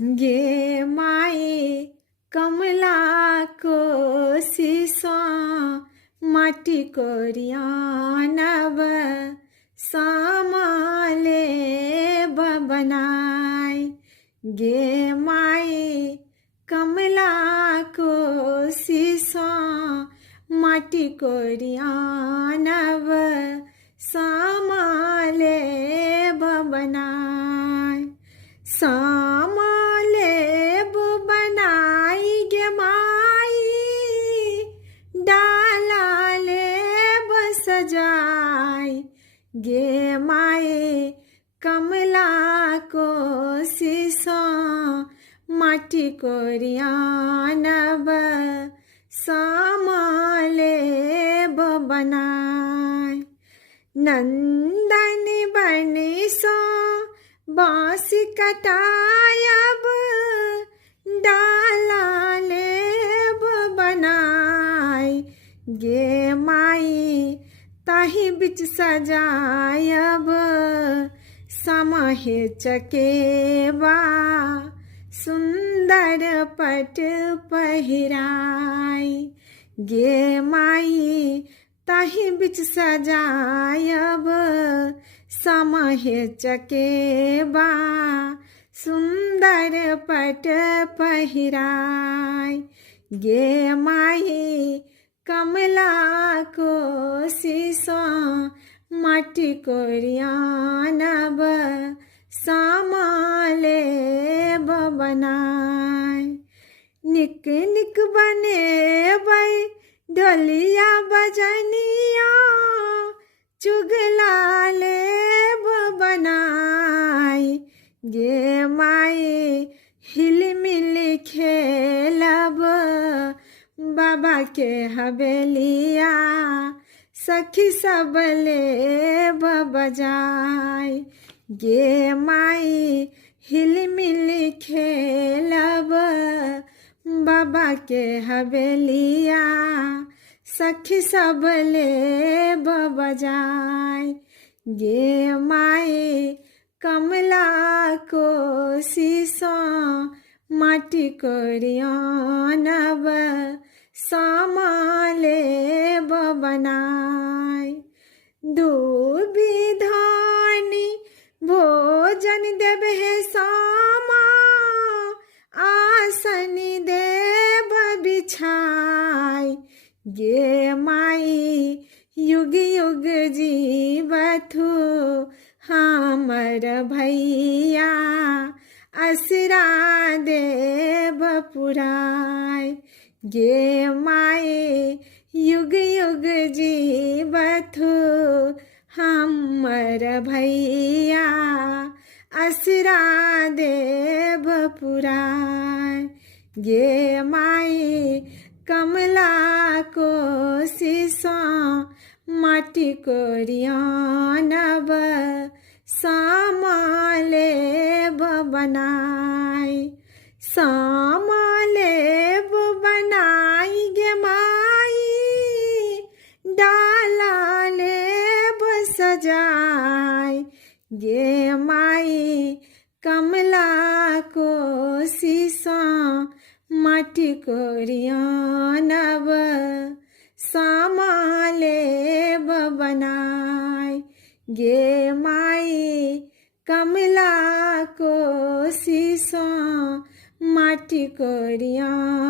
गे माए कमला को सीसा माटी कोरियानब सामाले बनाए। गे माए कमला को सीसा माटी कोरियानब सामाले बनाए। सामाले बनाई गे माई डाला ले सजाई। गे माए कमला को सीसा माटी कोरियानब सामाले बनाए। नंदन बनी सो बाँस कटायब डाला लेब बनाए। गे माई ताही बिच सजायब समाहे चकेबा सुंदर पट पहिराई। गे माई ताही बिच सजायब समाहे चकेबा सुंदर पट पहिराई। गे माई कमला को सीसा माटी कोरियानब सामाले बनाए। निक निक बने बई ढोलिया बजनिया चुगला लेब बनाई। गे माई हिलमिल खेलब बाबा के हवेलिया सखी सब लेब बजाई। गे माई हिलमिल खेलब बाबा के हवेलिया सखी सब लेब बजाई। गे माई कमला को सीसा माटी कोरियानब सामाले बनाए। दूबी धानी भोजन देबे सामा आसन देब बिछाई। गे माई युग युग जीवथु हमर भैया असरा देब पुराय। गे माए युग युग जीवथु हमर भैया असरा देब पुराय। गे माए कमला को सीसा माटी कोरियानब सामाले बनाई। सामाले बनाई गे माई डाला लेब सजाई। गे माई कमला को सीसा माटी कोरियानब सामाले बनाई। गे माई कमला को सीसा माटी कोरियानब